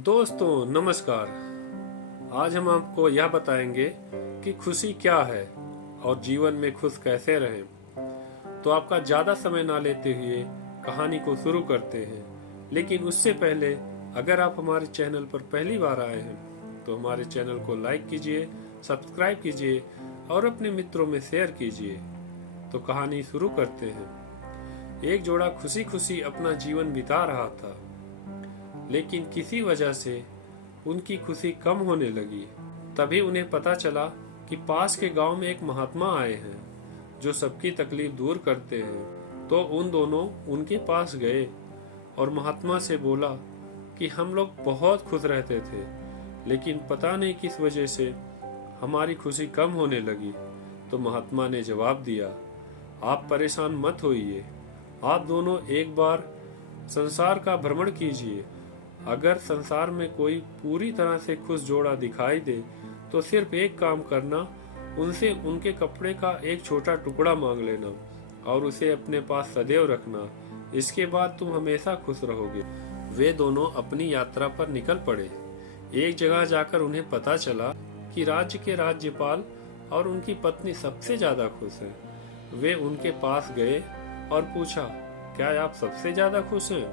दोस्तों नमस्कार। आज हम आपको यह बताएंगे कि खुशी क्या है और जीवन में खुश कैसे रहें। तो आपका ज्यादा समय ना लेते हुए कहानी को शुरू करते हैं। लेकिन उससे पहले अगर आप हमारे चैनल पर पहली बार आए हैं तो हमारे चैनल को लाइक कीजिए, सब्सक्राइब कीजिए और अपने मित्रों में शेयर कीजिए। तो कहानी शुरू करते हैं। एक जोड़ा खुशी खुशी अपना जीवन बिता रहा था, लेकिन किसी वजह से उनकी खुशी कम होने लगी। तभी उन्हें पता चला कि पास के गांव में एक महात्मा आए हैं जो सबकी तकलीफ दूर करते हैं। तो उन दोनों उनके पास गए और महात्मा से बोला कि हम लोग बहुत खुश रहते थे, लेकिन पता नहीं किस वजह से हमारी खुशी कम होने लगी। तो महात्मा ने जवाब दिया, आप परेशान मत होइए, आप दोनों एक बार संसार का भ्रमण कीजिए। अगर संसार में कोई पूरी तरह से खुश जोड़ा दिखाई दे तो सिर्फ एक काम करना, उनसे उनके कपड़े का एक छोटा टुकड़ा मांग लेना और उसे अपने पास सदैव रखना। इसके बाद तुम हमेशा खुश रहोगे। वे दोनों अपनी यात्रा पर निकल पड़े। एक जगह जाकर उन्हें पता चला कि राज्य के राज्यपाल और उनकी पत्नी सबसे ज्यादा खुश हैं। वे उनके पास गए और पूछा, क्या आप सबसे ज्यादा खुश हैं?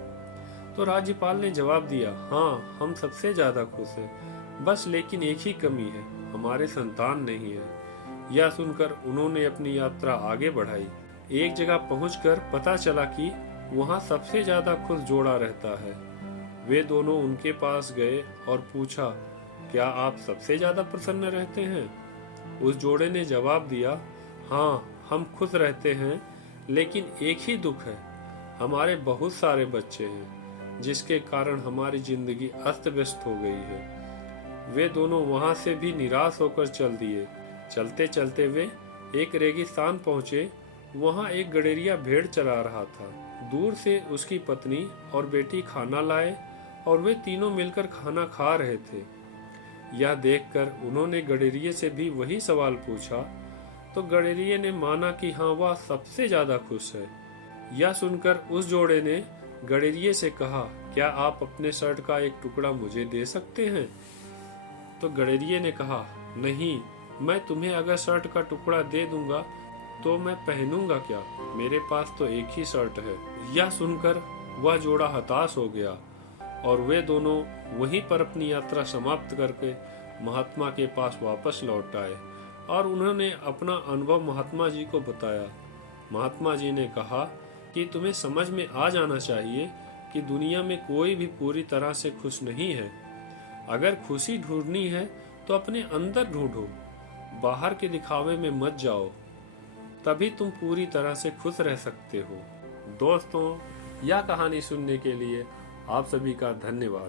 तो राज्यपाल ने जवाब दिया, हाँ, हम सबसे ज्यादा खुश हैं। बस लेकिन एक ही कमी है, हमारे संतान नहीं है। यह सुनकर उन्होंने अपनी यात्रा आगे बढ़ाई। एक जगह पहुंचकर पता चला कि वहां सबसे ज्यादा खुश जोड़ा रहता है। वे दोनों उनके पास गए और पूछा, क्या आप सबसे ज्यादा प्रसन्न रहते हैं? उस जोड़े ने जवाब दिया, हाँ, हम खुश रहते हैं, लेकिन एक ही दुख है, हमारे बहुत सारे बच्चे हैं, जिसके कारण हमारी जिंदगी अस्त व्यस्त हो गई है। वे दोनों वहां से भी निराश होकर चल दिए। चलते चलते वे एक रेगिस्तान पहुंचे। वहां एक गडेरिया भेड़ चरा रहा था। दूर से उसकी पत्नी और बेटी खाना लाए और वे तीनों मिलकर खाना खा रहे थे। यह देखकर उन्होंने गडेरिये से भी वही सवाल पूछा। तो गडेरिये ने माना कि हाँ, वह सबसे ज्यादा खुश है। यह सुनकर उस जोड़े ने गडेरिये से कहा, क्या आप अपने शर्ट का एक टुकड़ा मुझे दे सकते हैं? तो गडेरिये ने कहा, नहीं, मैं तुम्हें अगर शर्ट का टुकड़ा दे दूंगा तो मैं पहनूंगा क्या? मेरे पास तो एक ही शर्ट है। यह सुनकर वह जोड़ा हताश हो गया और वे दोनों वहीं पर अपनी यात्रा समाप्त करके महात्मा के पास वापस लौट आए और उन्होंने अपना अनुभव महात्मा जी को बताया। महात्मा जी ने कहा कि तुम्हें समझ में आ जाना चाहिए कि दुनिया में कोई भी पूरी तरह से खुश नहीं है। अगर खुशी ढूंढनी है तो अपने अंदर ढूंढो, बाहर के दिखावे में मत जाओ, तभी तुम पूरी तरह से खुश रह सकते हो। दोस्तों, यह कहानी सुनने के लिए आप सभी का धन्यवाद।